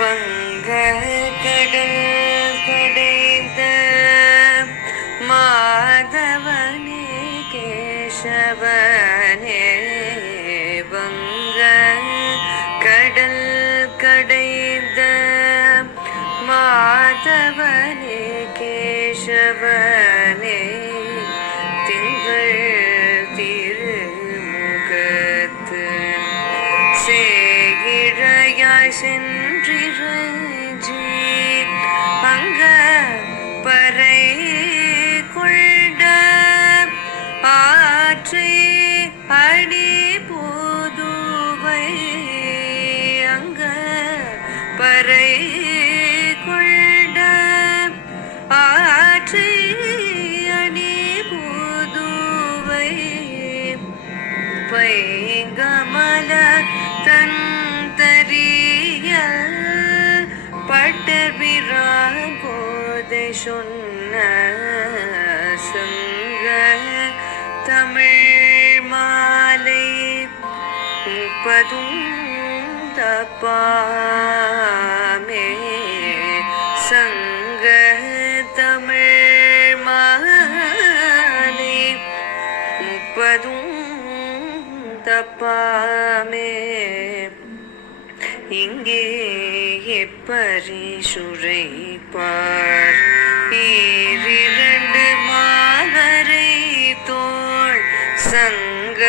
வங்க கடல் கடைந்த மாதவனே கேசவனே வங்க கடல் கடைந்த மாதவனே கேசவன் சேகிழையாய் சென்றிரஞ்சி அங்க பறை கொண்ட ஆற்றை அடி போதுவை அங்க பறை கொண்ட ஆற்றை அடி போதுவை. பைங்கமல தன் சொன்ன சங்க தமிழ் மாலை முப்பதும் தப்பாமே சங்க தமிழ் மாலை முப்பதும் தப்பாமே. இங்கே எப்பரி சுரைப்பார் ஈரிரண்டு மாதரை தோல் சங்க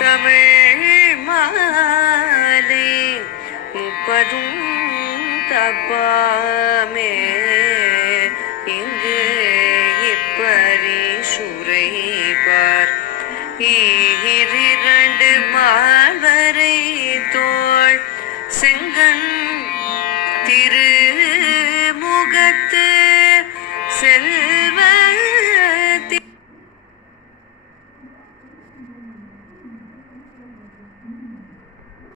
தமிழ் மாலை முப்பதும் தப்பாமே இங்கு இப்பரி சுரைப்பார் திரு முகத்து